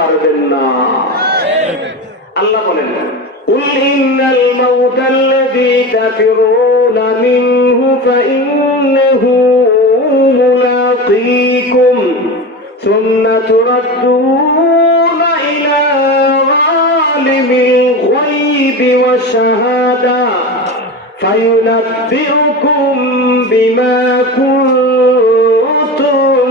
পারবেন না। আল্লাহ বলেন قل إن الموت الذي تفرون منه فإنه ملاقيكم ثم تردون إلى عالم الغيب والشهادة فينبئكم بما كنتم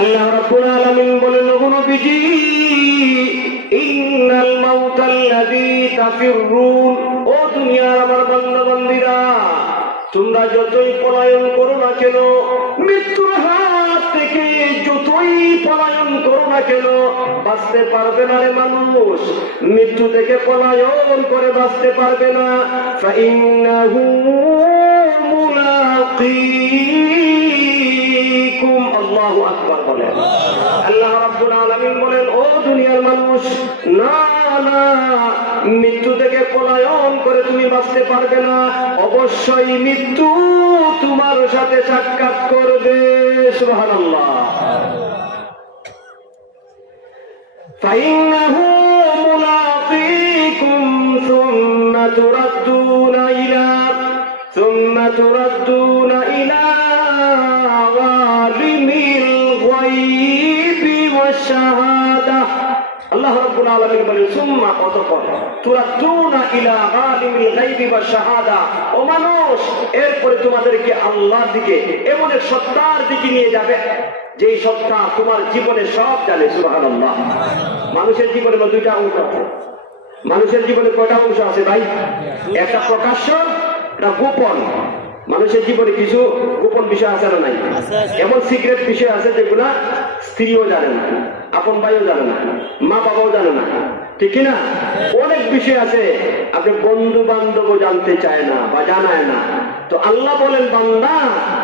আল্লাহ রাব্বুল আলামিন বলেন, ওগো নবীজি, ইন্নাল মাউতাল্লাযী তাফিরুন, ও দুনিয়ার আমার বান্দা বান্দীরা, তোমরা যতই পলায়ন করো না কেন, মৃত্যুর হাত থেকে যতই পলায়ন করো না কেন, বাঁচতে পারবে না রে মানুষ। মৃত্যু থেকে পলায়ন করে বাঁচতে পারবে না। ফাইন্নাহু মুলাকীকুম। আল্লাহু আকবার বলেন। আল্লাহ রাব্বুল আলামিন বলেন, ও দুনিয়ার মানুষ, না না, মৃত্যু থেকে পলায়ন করে তুমি বাঁচতে পারবে না। অবশ্যই মৃত্যু তোমার সাথে সাক্ষাৎ করবে। সুবহানাল্লাহ। ফাইন্নাহু মুলাকীকুম সুম্মা তুরাদ্দুনা ইলা আলিমিল গায়বি ওয়াশ শাহাদা। আল্লাহ রাব্বুল আলামিন বলেন, সুম্মা, অতঃপর, তুরাদ্দুনা ইলা আলিমিল গায়বি ওয়াশ শাহাদা, ও মানুষ, এরপরে তোমাদেরকে আল্লাহর দিকে, এমন এক সত্তার দিকে নিয়ে যাবে যেই সত্তা তোমার জীবনে সব জানে। সুবহানাল্লাহ। মানুষের জীবনে দুইটা অংশ আছে। মানুষের জীবনে কয়টা অংশ আছে ভাই? একটা প্রকাশ্য, একটা গোপন। মানুষের জীবনে কিছু গোপন বিষয় আছে না নাই? এমন সিক্রেট বিষয় আছে যেগুলা স্ত্রীও জানে না, আপন ভাইও জানে না, মা বাবাও জানে না, ঠিক কিনা? অনেক বিষয় আছে আপনি বন্ধু বান্ধব জানতে চায় না বা জানায় না। তো আল্লাহ বলেন, বান্দা,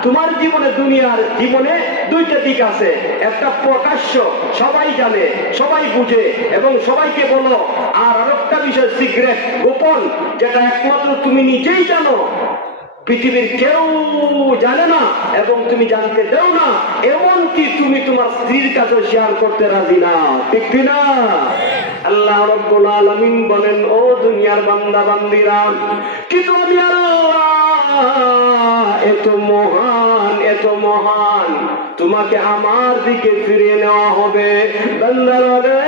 তোমার জীবনে, দুনিয়ার জীবনে দুইটা দিক আছে। একটা প্রকাশ্য, সবাই জানে, সবাই বুঝে এবং সবাইকে বলো। আর আরেকটা বিষয় সিক্রেট, গোপন, যেটা একমাত্র তুমি নিজেই জানো, পৃথিবীর কেউ জানে না এবং তুমি জানতে দেও না। এমনকি তুমি তোমার স্ত্রীর কাছে শেয়ার করতে রাজি না, ঠিক কিনা? আল্লাহ রাব্বুল আলামিন বলেন, ও দুনিয়ার বান্দা বান্দীরা, কিন্তু আমি আল্লাহ এত মহান, এত মহান, তোমাকে আমার দিকে ফিরিয়ে নেওয়া হবে। বান্দারা রে,